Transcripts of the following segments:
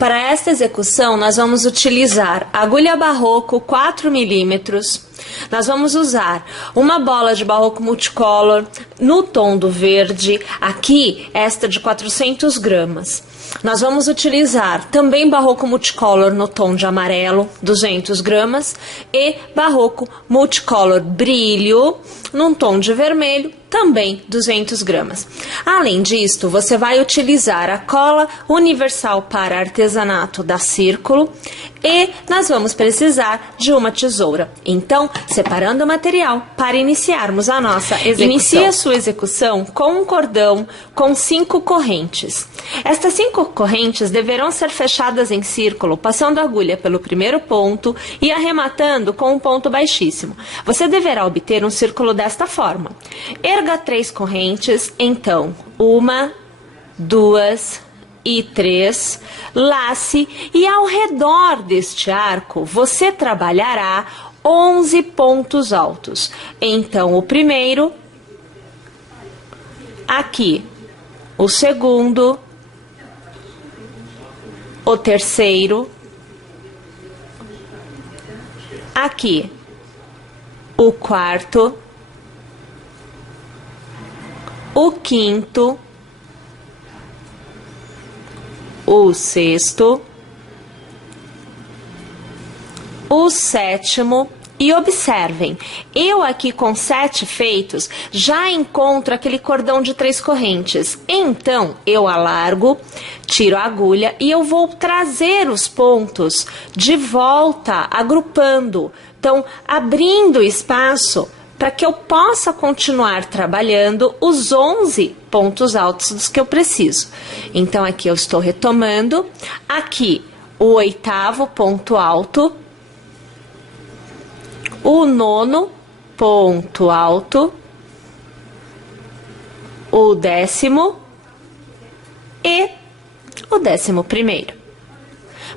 Para esta execução, nós vamos utilizar agulha barroco 4 milímetros. Nós vamos usar uma bola de barroco multicolor no tom do verde, aqui esta de 400 gramas. Nós vamos utilizar também barroco multicolor no tom de amarelo, 200 gramas, e barroco multicolor brilho num tom de vermelho, também 200 gramas. Além disto, você vai utilizar a cola universal para artesanato da Círculo e nós vamos precisar de uma tesoura. Então, separando o material para iniciarmos a nossa execução. Inicie a sua execução com um cordão com 5 correntes. Estas 5 correntes deverão ser fechadas em círculo, passando a agulha pelo primeiro ponto e arrematando com um ponto baixíssimo. Você deverá obter um círculo desta forma. Erga 3 correntes, então 1, 2 e 3, lace e ao redor deste arco você trabalhará 11 pontos altos. Então o primeiro, aqui, o segundo, o terceiro, aqui, o quarto, o quinto, o sexto, o sétimo. E observem, eu aqui com 7 feitos já encontro aquele cordão de 3 correntes. Então, eu alargo, tiro a agulha e eu vou trazer os pontos de volta, agrupando. Então, abrindo espaço para que eu possa continuar trabalhando os 11 pontos altos dos que eu preciso. Então, aqui eu estou retomando. Aqui, o 8º ponto alto. O 9º ponto alto, o 10º e o 11º.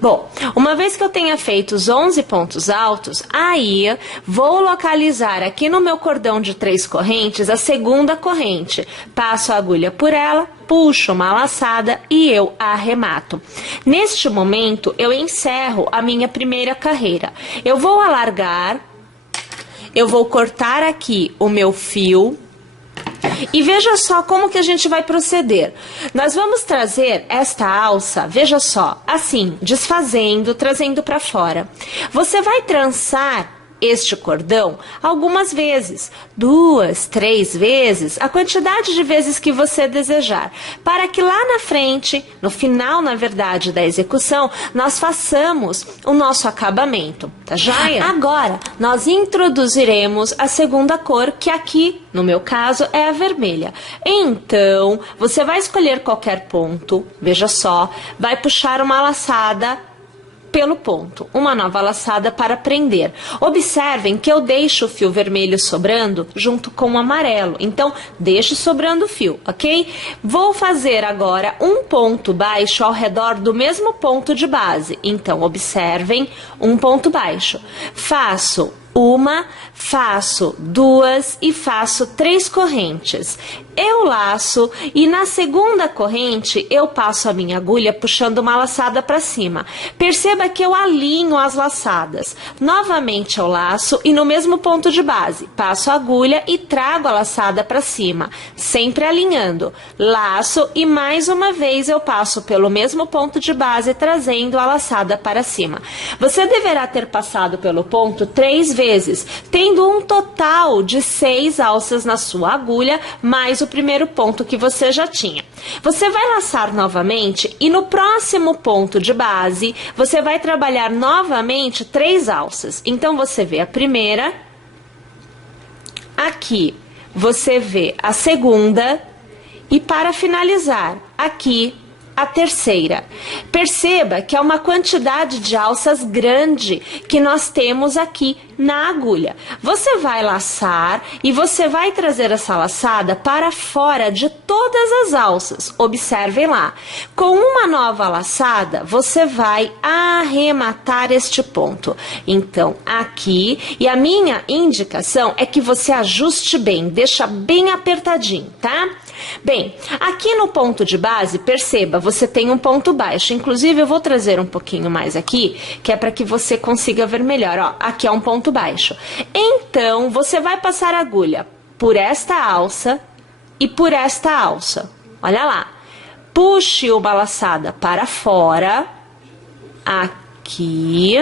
Bom, uma vez que eu tenha feito os 11 pontos altos, aí vou localizar aqui no meu cordão de 3 correntes a segunda corrente. Passo a agulha por ela, puxo uma laçada e eu arremato. Neste momento, eu encerro a minha primeira carreira. Eu vou alargar. Eu vou cortar aqui o meu fio e veja só como que a gente vai proceder. Nós vamos trazer esta alça, veja só, assim, desfazendo, trazendo para fora. Você vai trançar este cordão algumas vezes, 2, 3 vezes, a quantidade de vezes que você desejar, para que lá na frente, no final, na verdade, da execução, nós façamos o nosso acabamento, tá joia? Agora, nós introduziremos a segunda cor, que aqui, no meu caso, é a vermelha. Então, você vai escolher qualquer ponto, veja só, vai puxar uma laçada pelo ponto, uma nova laçada para prender. Observem que eu deixo o fio vermelho sobrando junto com o amarelo, então deixo sobrando o fio, ok? Vou fazer agora um ponto baixo ao redor do mesmo ponto de base, então observem, um ponto baixo. Faço 1, faço 2 e faço 3 correntes. Eu laço e na segunda corrente eu passo a minha agulha puxando uma laçada para cima. Perceba que eu alinho as laçadas. Novamente eu laço e no mesmo ponto de base, passo a agulha e trago a laçada para cima, sempre alinhando. Laço e mais uma vez eu passo pelo mesmo ponto de base, trazendo a laçada para cima. Você deverá ter passado pelo ponto 3 vezes, tendo um total de 6 alças na sua agulha, mais o primeiro ponto que você já tinha. Você vai laçar novamente e no próximo ponto de base, você vai trabalhar novamente 3 alças. Então, você vê a primeira, aqui você vê a segunda e para finalizar, aqui a terceira. Perceba que é uma quantidade de alças grande que nós temos aqui na agulha. Você vai laçar e você vai trazer essa laçada para fora de todas as alças. Observem lá. Com uma nova laçada, você vai arrematar este ponto. Então, aqui, e a minha indicação é que você ajuste bem, deixa bem apertadinho, tá? Bem, aqui no ponto de base, perceba, você tem um ponto baixo. Inclusive, eu vou trazer um pouquinho mais aqui, que é para que você consiga ver melhor. Ó, aqui é um ponto baixo. Então, você vai passar a agulha por esta alça e por esta alça. Olha lá. Puxe uma laçada para fora, aqui,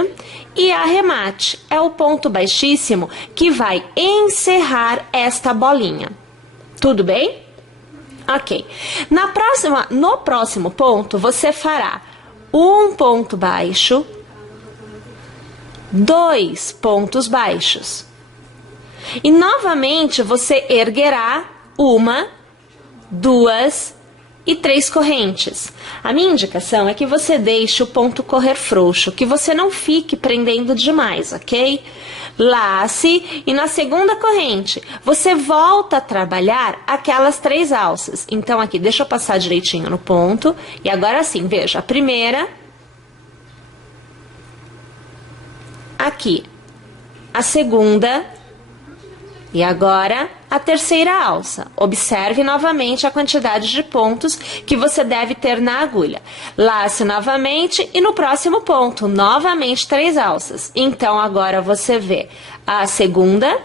e arremate. É o ponto baixíssimo que vai encerrar esta bolinha. Tudo bem? Ok. No próximo ponto, você fará um ponto baixo, 2 pontos baixos. E novamente você erguerá 1, 2 e 3 correntes. A minha indicação é que você deixe o ponto correr frouxo, que você não fique prendendo demais, ok? Lace e na segunda corrente você volta a trabalhar aquelas 3 alças. Então aqui, deixa eu passar direitinho no ponto. E agora sim, veja, a primeira, aqui, a segunda e agora a terceira alça. Observe novamente a quantidade de pontos que você deve ter na agulha. Lace novamente e no próximo ponto, novamente 3 alças. Então, agora você vê a segunda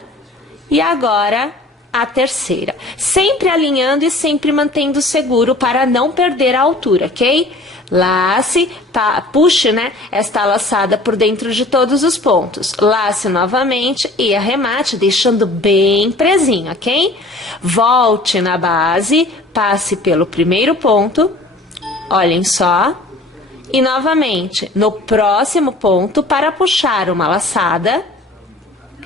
e agora a terceira. Sempre alinhando e sempre mantendo seguro para não perder a altura, ok? Lace, puxe, né, esta laçada por dentro de todos os pontos. Lace novamente e arremate, deixando bem presinho, ok? Volte na base, passe pelo primeiro ponto, olhem só. E novamente, no próximo ponto, para puxar uma laçada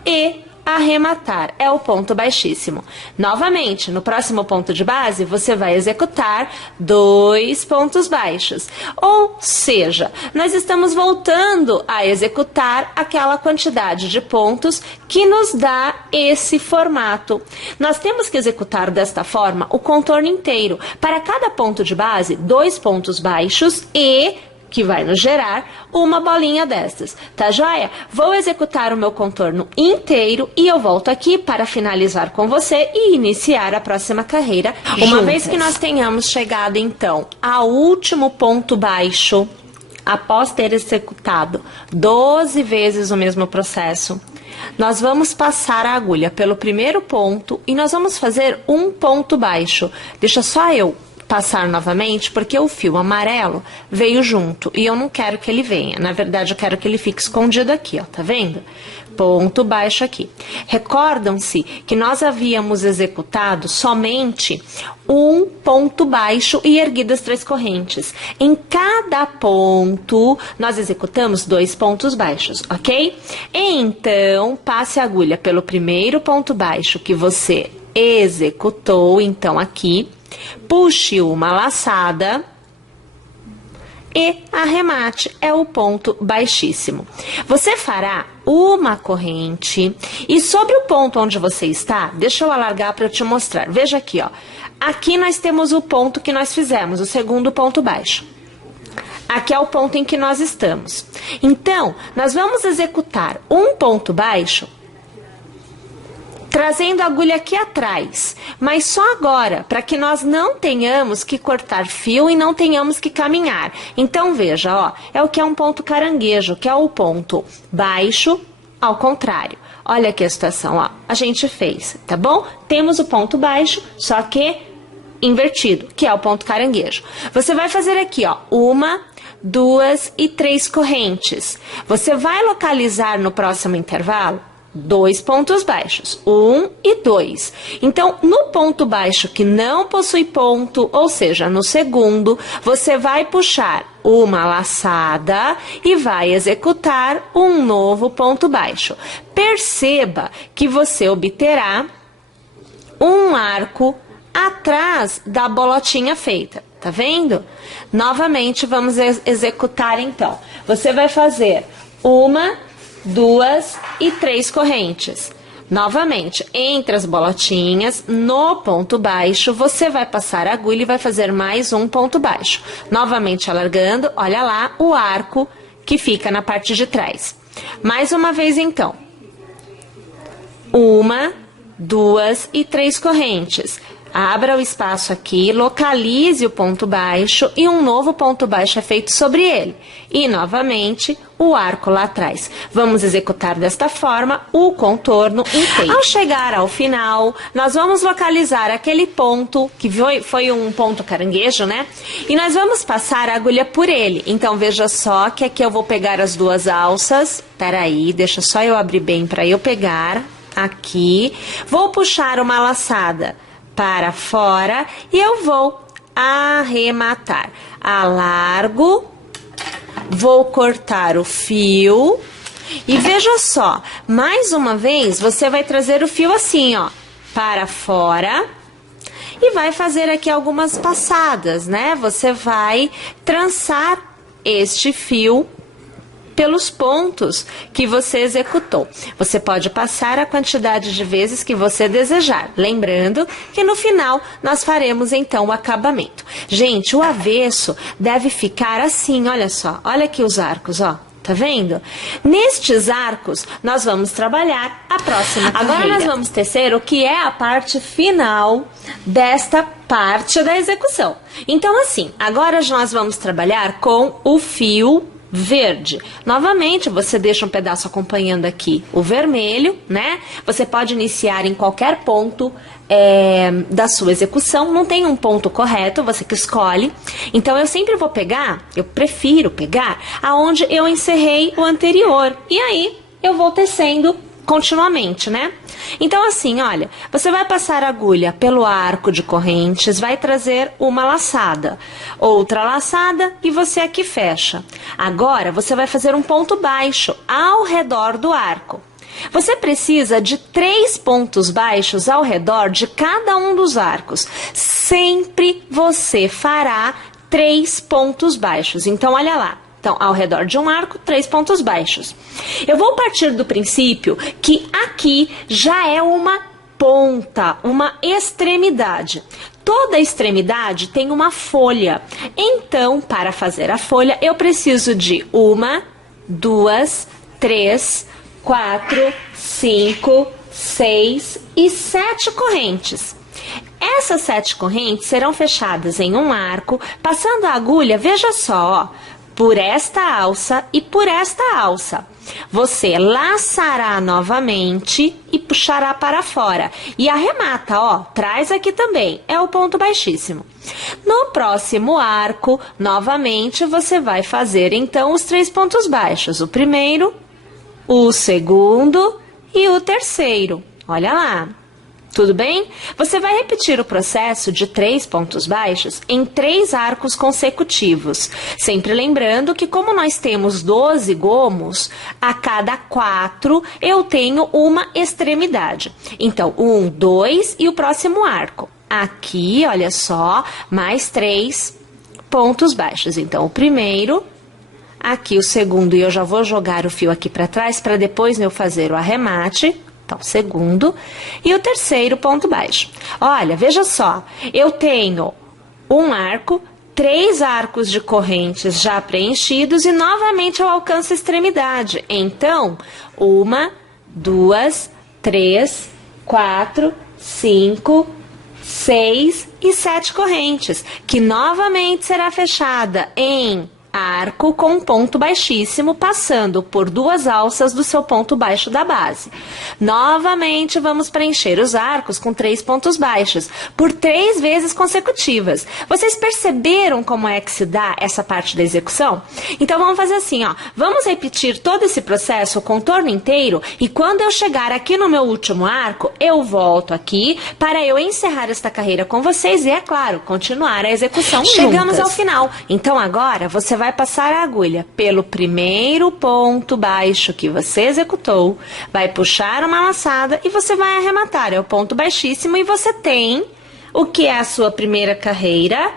e arrematar, é o ponto baixíssimo. Novamente, no próximo ponto de base, você vai executar 2 pontos baixos. Ou seja, nós estamos voltando a executar aquela quantidade de pontos que nos dá esse formato. Nós temos que executar desta forma o contorno inteiro. Para cada ponto de base, 2 pontos baixos e que vai nos gerar uma bolinha destas, tá joia? Vou executar o meu contorno inteiro e eu volto aqui para finalizar com você e iniciar a próxima carreira. Uma vez que nós tenhamos chegado, então, ao último ponto baixo, após ter executado 12 vezes o mesmo processo, nós vamos passar a agulha pelo primeiro ponto e nós vamos fazer um ponto baixo. Deixa só eu passar novamente, porque o fio amarelo veio junto e eu não quero que ele venha. Na verdade, eu quero que ele fique escondido aqui, ó, tá vendo? Ponto baixo aqui. Recordam-se que nós havíamos executado somente um ponto baixo e erguidas 3 correntes. Em cada ponto, nós executamos 2 pontos baixos, ok? Então, passe a agulha pelo primeiro ponto baixo que você executou, então aqui, puxe uma laçada e arremate, é o ponto baixíssimo. Você fará uma corrente e sobre o ponto onde você está, deixa eu alargar para eu te mostrar. Veja aqui, ó. Aqui nós temos o ponto que nós fizemos, o segundo ponto baixo. Aqui é o ponto em que nós estamos. Então, nós vamos executar um ponto baixo trazendo a agulha aqui atrás, mas só agora, para que nós não tenhamos que cortar fio e não tenhamos que caminhar. Então, veja, ó, é o que é um ponto caranguejo, que é o ponto baixo ao contrário. Olha aqui a situação, ó, a gente fez, tá bom? Temos o ponto baixo, só que invertido, que é o ponto caranguejo. Você vai fazer aqui, ó, 1, 2 e 3 correntes. Você vai localizar no próximo intervalo 2 pontos baixos, 1 e 2. Então, no ponto baixo que não possui ponto, ou seja, no segundo, você vai puxar uma laçada e vai executar um novo ponto baixo. Perceba que você obterá um arco atrás da bolotinha feita, tá vendo? Novamente, vamos executar então. Você vai fazer 1, 2 e 3 correntes. Novamente, entre as bolotinhas, no ponto baixo, você vai passar a agulha e vai fazer mais um ponto baixo. Novamente alargando, olha lá o arco que fica na parte de trás. Mais uma vez então. 1, 2 e 3 correntes. Abra o espaço aqui, localize o ponto baixo e um novo ponto baixo é feito sobre ele. E, novamente, o arco lá atrás. Vamos executar desta forma o contorno inteiro. Ao chegar ao final, nós vamos localizar aquele ponto, que foi um ponto caranguejo, né? E nós vamos passar a agulha por ele. Então, veja só que aqui eu vou pegar as duas alças. Peraí, deixa só eu abrir bem para eu pegar. Aqui. Vou puxar uma laçada para fora e eu vou arrematar. Alargo, vou cortar o fio e veja só, mais uma vez você vai trazer o fio assim, ó, para fora e vai fazer aqui algumas passadas, né? Você vai trançar este fio pelos pontos que você executou. Você pode passar a quantidade de vezes que você desejar. Lembrando que no final nós faremos então o acabamento. Gente, o avesso deve ficar assim, olha só. Olha aqui os arcos, ó. Tá vendo? Nestes arcos, nós vamos trabalhar a próxima carreira. Agora nós vamos tecer o que é a parte final desta parte da execução. Então, assim, agora nós vamos trabalhar com o fio verde. Novamente, você deixa um pedaço acompanhando aqui o vermelho, né? Você pode iniciar em qualquer ponto da sua execução, não tem um ponto correto, você que escolhe. Então, eu sempre vou pegar, eu prefiro pegar aonde eu encerrei o anterior. E aí, eu vou tecendo continuamente, né? Então, assim, olha, você vai passar a agulha pelo arco de correntes, vai trazer uma laçada, outra laçada e você aqui fecha. Agora, você vai fazer um ponto baixo ao redor do arco. Você precisa de 3 pontos baixos ao redor de cada um dos arcos. Sempre você fará 3 pontos baixos. Então, olha lá. Então, ao redor de um arco, 3 pontos baixos. Eu vou partir do princípio que aqui já é uma ponta, uma extremidade. Toda extremidade tem uma folha. Então, para fazer a folha, eu preciso de 1, 2, 3, 4, 5, 6 e 7 correntes. Essas 7 correntes serão fechadas em um arco, passando a agulha, veja só, ó, por esta alça e por esta alça. Você laçará novamente e puxará para fora. E arremata, ó, traz aqui também, é o ponto baixíssimo. No próximo arco, novamente, você vai fazer, então, os 3 pontos baixos. O primeiro, o segundo e o terceiro. Olha lá. Tudo bem? Você vai repetir o processo de 3 pontos baixos em 3 arcos consecutivos. Sempre lembrando que como nós temos 12 gomos, a cada 4 eu tenho uma extremidade. Então, 1, 2 e o próximo arco. Aqui, olha só, mais 3 pontos baixos. Então, o primeiro, aqui o segundo, e eu já vou jogar o fio aqui para trás para depois eu fazer o arremate. Então, segundo e o terceiro ponto baixo. Olha, veja só, eu tenho um arco, 3 arcos de correntes já preenchidos e novamente eu alcanço a extremidade. Então, 1, 2, 3, 4, 5, 6 e 7 correntes, que novamente será fechada em arco com um ponto baixíssimo, passando por 2 alças do seu ponto baixo da base. Novamente, vamos preencher os arcos com 3 pontos baixos, por 3 vezes consecutivas. Vocês perceberam como é que se dá essa parte da execução? Então, vamos fazer assim, ó. Vamos repetir todo esse processo, o contorno inteiro, e quando eu chegar aqui no meu último arco, eu volto aqui para eu encerrar esta carreira com vocês e, é claro, continuar a execução juntas. Chegamos ao final. Então, agora, você vai passar a agulha pelo primeiro ponto baixo que você executou, vai puxar uma laçada e você vai arrematar. É o ponto baixíssimo e você tem o que é a sua primeira carreira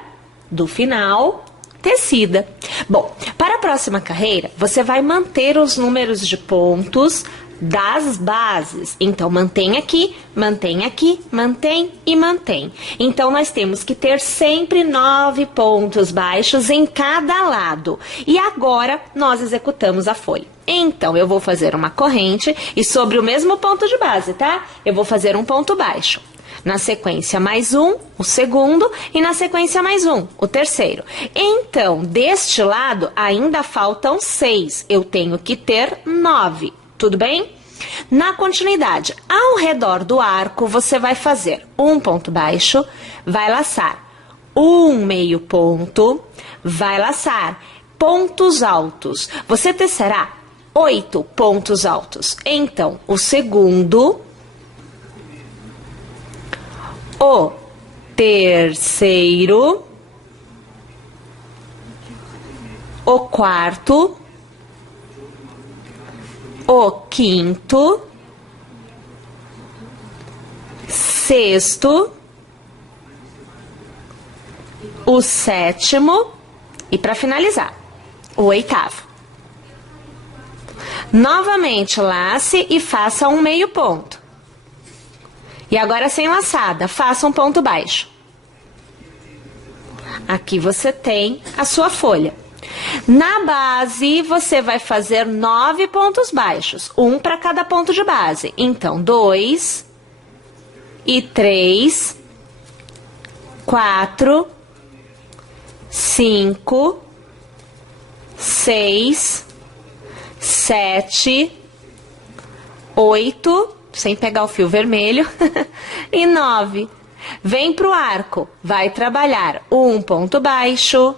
do final tecida. Bom, para a próxima carreira, você vai manter os números de pontos das bases. Então, mantém aqui, mantém e mantém. Então, nós temos que ter sempre 9 pontos baixos em cada lado. E agora, nós executamos a folha. Então, eu vou fazer uma corrente e sobre o mesmo ponto de base, tá? Eu vou fazer um ponto baixo. Na sequência, mais um, o segundo, e na sequência, mais um, o terceiro. Então, deste lado, ainda faltam 6. Eu tenho que ter 9. Tudo bem? Na continuidade, ao redor do arco, você vai fazer um ponto baixo, vai laçar um meio ponto, vai laçar pontos altos. Você tecerá 8 pontos altos. Então, o segundo, o terceiro, o quarto, o quinto, sexto, o sétimo e, para finalizar, o oitavo. Novamente, lace e faça um meio ponto. E agora, sem laçada, faça um ponto baixo. Aqui você tem a sua folha. Na base, você vai fazer 9 pontos baixos, um para cada ponto de base. Então, 2 e 3, 4, 5, 6, 7, 8, sem pegar o fio vermelho, e 9. Vem pro arco, vai trabalhar um ponto baixo,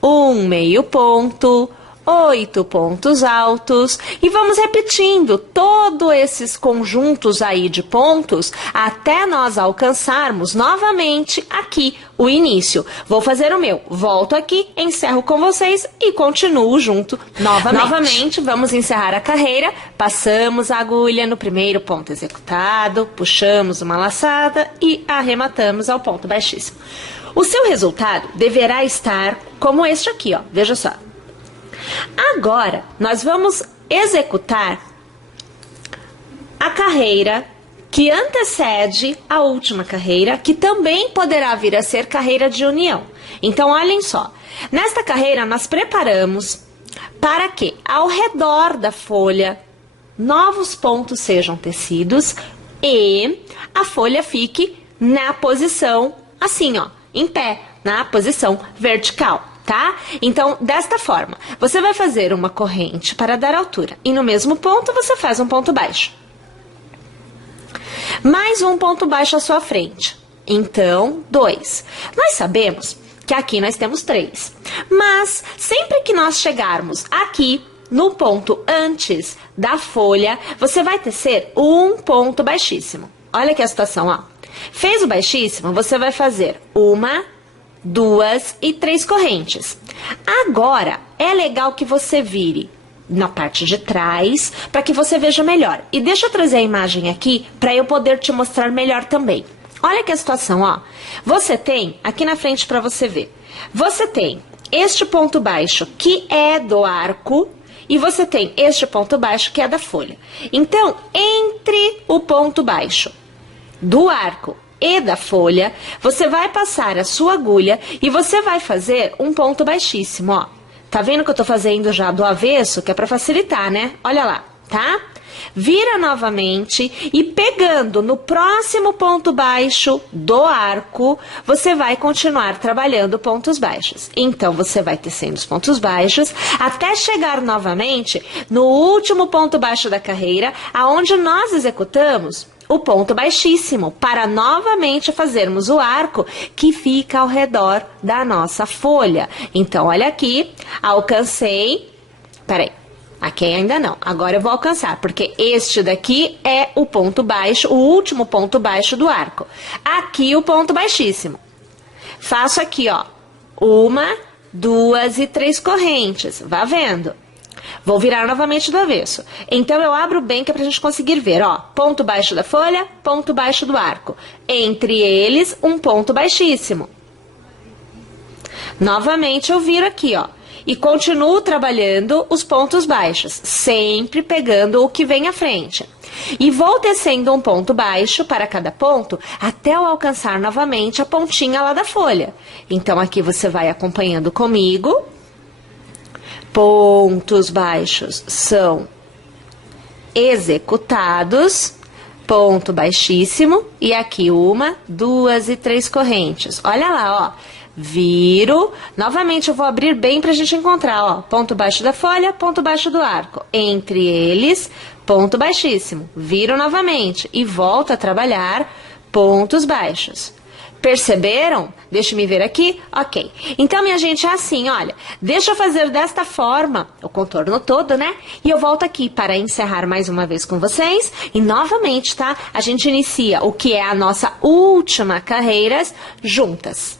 um meio ponto, 8 pontos altos e vamos repetindo todos esses conjuntos aí de pontos até nós alcançarmos novamente aqui o início. Vou fazer o meu, volto aqui, encerro com vocês e continuo junto novamente. Novamente, vamos encerrar a carreira, passamos a agulha no primeiro ponto executado, puxamos uma laçada e arrematamos ao ponto baixíssimo. O seu resultado deverá estar como este aqui, ó. Veja só. Agora, nós vamos executar a carreira que antecede a última carreira, que também poderá vir a ser carreira de união. Então, olhem só. Nesta carreira, nós preparamos para que, ao redor da folha, novos pontos sejam tecidos e a folha fique na posição assim, ó, em pé, na posição vertical, tá? Então, desta forma, você vai fazer uma corrente para dar altura e no mesmo ponto você faz um ponto baixo. Mais um ponto baixo à sua frente. Então, 2. Nós sabemos que aqui nós temos 3, mas sempre que nós chegarmos aqui no ponto antes da folha, você vai tecer um ponto baixíssimo. Olha aqui a situação, ó. Fez o baixíssimo, você vai fazer 1, 2 e 3 correntes. Agora, é legal que você vire na parte de trás, para que você veja melhor. E deixa eu trazer a imagem aqui, para eu poder te mostrar melhor também. Olha aqui a situação, ó. Você tem, aqui na frente para você ver, você tem este ponto baixo, que é do arco, e você tem este ponto baixo, que é da folha. Então, entre o ponto baixo do arco e da folha, você vai passar a sua agulha e você vai fazer um ponto baixíssimo, ó. Tá vendo que eu tô fazendo já do avesso, que é pra facilitar, né? Olha lá, tá? Vira novamente e pegando no próximo ponto baixo do arco, você vai continuar trabalhando pontos baixos. Então, você vai tecendo os pontos baixos até chegar novamente no último ponto baixo da carreira, aonde nós executamos o ponto baixíssimo, para novamente fazermos o arco que fica ao redor da nossa folha. Então, olha aqui, alcancei, peraí, aqui ainda não, agora eu vou alcançar, porque este daqui é o ponto baixo, o último ponto baixo do arco. Aqui o ponto baixíssimo. Faço aqui, ó, 1, 2 e 3 correntes, vá vendo. Vou virar novamente do avesso. Então, eu abro bem que é pra gente conseguir ver, ó. Ponto baixo da folha, ponto baixo do arco. Entre eles, um ponto baixíssimo. Novamente eu viro aqui, ó. E continuo trabalhando os pontos baixos, sempre pegando o que vem à frente. E vou tecendo um ponto baixo para cada ponto, até eu alcançar novamente a pontinha lá da folha. Então, aqui você vai acompanhando comigo. Pontos baixos são executados, ponto baixíssimo, e aqui 1, 2 e 3 correntes. Olha lá, ó. Viro, novamente eu vou abrir bem pra gente encontrar, ó, ponto baixo da folha, ponto baixo do arco, entre eles, ponto baixíssimo, viro novamente e volto a trabalhar pontos baixos. Perceberam? Deixa eu me ver aqui, ok. Então, minha gente, é assim, olha, deixa eu fazer desta forma, o contorno todo, né? E eu volto aqui para encerrar mais uma vez com vocês, e novamente, tá? A gente inicia o que é a nossa última carreiras juntas.